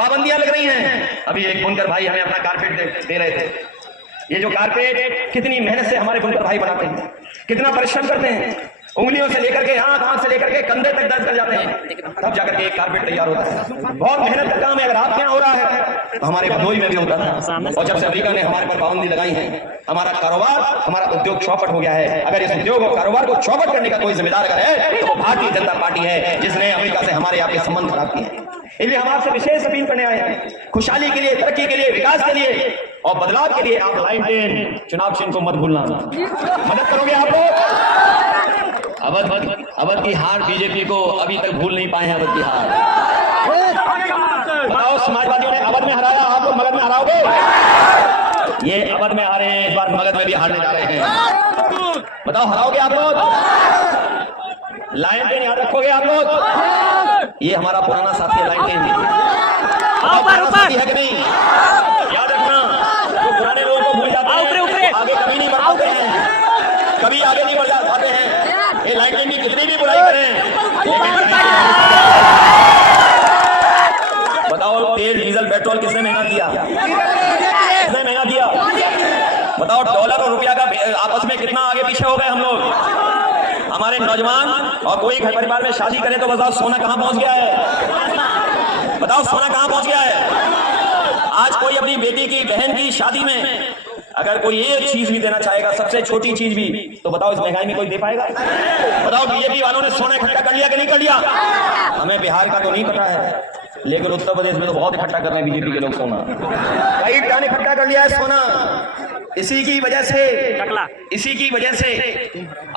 पाबंदियां लग रही हैं। अभी एक बुनकर भाई हमें अपना कारपेट दे रहे थे। ये जो कारपेट कितनी मेहनत से हमारे बुनकर भाई बनाते हैं, कितना परिश्रम करते हैं, उंगलियों से लेकर के आंख से लेकर के कंधे तक दर्द कर जाते हैं, तब जाकर के एक कारपेट तैयार होता है। बहुत मेहनत का काम है। अगर आपके यहाँ हो रहा है तो हमारे भदोई में भी होता है। और जब से अमेरिका ने हमारे पर पाबंदी लगाई है, हमारा कारोबार, हमारा उद्योग चौपट हो गया है। अगर इस उद्योग और कारोबार को चौपट करने का कोई जिम्मेदार अगर है तो वो भारतीय जनता पार्टी है, जिसने अमेरिका से हमारे आपके संबंध खराब किए हैं। इसलिए हम आपसे विशेष अपील करने आए हैं, खुशहाली के लिए, तरक्की के लिए, विकास के लिए और बदलाव के लिए आप लाइन टेन चुनाव चिन्ह को मत भूलना। मदद करोगे आप लोग? अवध की हार बीजेपी को अभी तक भूल नहीं पाए हैं। अवध की हार बताओ, समाजवादियों ने अवध में हराया, आप लोग मगध में हराओगे? ये अवध में हारे हैं, इस बार मगध में भी हारने जा रहे हैं। बताओ हराओगे आप लोग? लाइन टेन याद रखोगे आप लोग? ये हमारा पुराना साथी लाइन टेन है कि नहीं? याद रखना, जो पुराने लोगों को भूल जाते हैं आगे कभी नहीं बढ़ पाते हैं, कभी आगे नहीं बढ़ पाते हैं। ये लाइन टेन की कितनी भी बुराई करें, बताओ तेल डीजल पेट्रोल किसने महंगा किया? किसने महंगा किया? बताओ डॉलर और रुपया का आपस में कितना आगे पीछे हो गए हम लोग। हमारे नौजवान और कोई घर परिवार में शादी करे तो बताओ सोना कहां पहुंच गया है? बताओ सोना कहां पहुंच गया है? आज कोई अपनी बेटी की, बहन की शादी में अगर कोई एक चीज भी देना चाहेगा, सबसे छोटी चीज भी, तो बताओ इस महंगाई में कोई दे पाएगा? बताओ बीजेपी वालों ने सोना इकट्ठा कर लिया कि नहीं कर लिया? हमें बिहार का तो नहीं पता है, लेकिन उत्तर प्रदेश में तो बहुत इकट्ठा कर रहे हैं बीजेपी के लोग सोना। कई टन इकट्ठा कर लिया है सोना। इसी की वजह से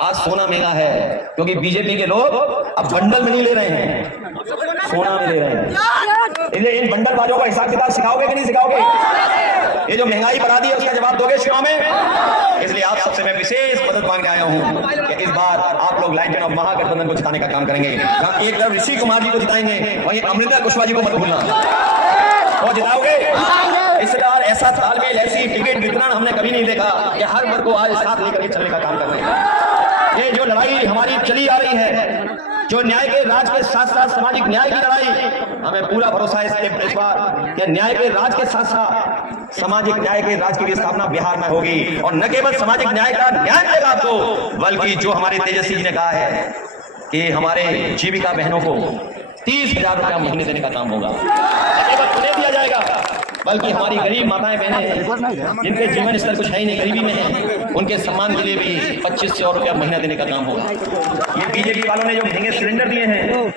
आज सोना महंगा है, क्योंकि बीजेपी के लोग अब बंडल में नहीं ले रहे हैं, सोना में ले रहे हैं। इसलिए इन बंडल बाजों का हिसाब किताब सिखाओगे कि नहीं सिखाओगे? ये जो महंगाई बढ़ा दी है उसका जवाब दोगे चुनाव में? इसलिए आप सबसे मैं विशेष मदद मांगने आया हूं कि इस बार आप लोग लाइन टेन महागठबंधन को जिताने का काम करेंगे। एक तरफ ऋषि कुमार जी को जिताएंगे, वहीं अमृता कुशवाहा जी को मत भूलना। और जिताओगे? इस बार ऐसा तालमेल, ऐसी टिकट वितरण हमने कभी नहीं देखा कि हर वर्ग को आज साथ लेकर के चलने का काम कर रहे हैं। ये जो लड़ाई हमारी चली आ रही है, जो न्याय के राज के साथ साथ सामाजिक न्याय की लड़ाई, हमें पूरा भरोसा है इस बार कि न्याय के राज के साथ साथ सामाजिक न्याय के राज की स्थापना बिहार में होगी। और न केवल सामाजिक न्याय का न्याय मिलेगा आपको, बल्कि जो हमारे तेजस्वी जी ने कहा है कि हमारे जीविका बहनों को 30,000 रुपया महीने देने का काम होगा। केवल उन्हें दिया जाएगा, बल्कि हमारी गरीब माताएं बहनें जिनके जीवन स्तर कुछ है ही नहीं, गरीबी में है, उनके सम्मान के लिए भी 2500 रुपया महीना देने का काम होगा। ये बीजेपी वालों ने जो महंगे सिलेंडर दिए हैं,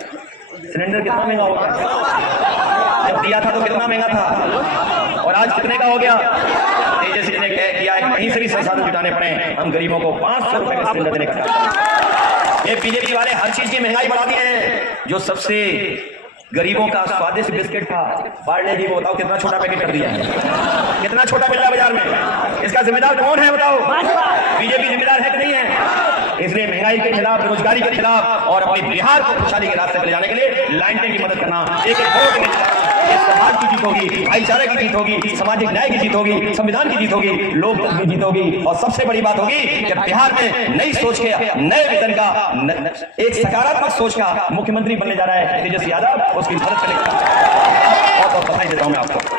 सिलेंडर कितना महंगा हो गया? जब दिया था तो कितना महंगा था, और आज कितने का हो गया? तेजस्वी ने कह दिया है कहीं से भी संसाधन जुटाने पड़े, हम गरीबों को 500 रुपए का सिलेंडर देने का काम। ये बीजेपी वाले हर चीज की महंगाई बढ़ा दी है। जो सबसे गरीबों का स्वादिष्ट बिस्किट था पार्ले जी, बताओ कितना छोटा पैकेट कर दिया है, कितना छोटा मिल रहा है बाजार में। इसका जिम्मेदार कौन है बताओ? बीजेपी जिम्मेदार है कि नहीं है? इसलिए महंगाई के खिलाफ, बेरोजगारी के खिलाफ और अपने बिहार को खुशहाली के रास्ते पर ले जाने के लिए लाइन टेन की मदद करना, एक वोट समाज की जीत होगी, भाईचारे की जीत होगी, सामाजिक न्याय की जीत होगी, संविधान की जीत होगी, लोकतंत्र की जीत होगी। और सबसे बड़ी बात होगी कि बिहार में नई सोच के, नए विजन का, एक सकारात्मक सोच का मुख्यमंत्री बनने जा रहा है तेजस्वी यादव, उसकी मदद करने का बहुत बहुत बधाई देता हूं मैं आपको।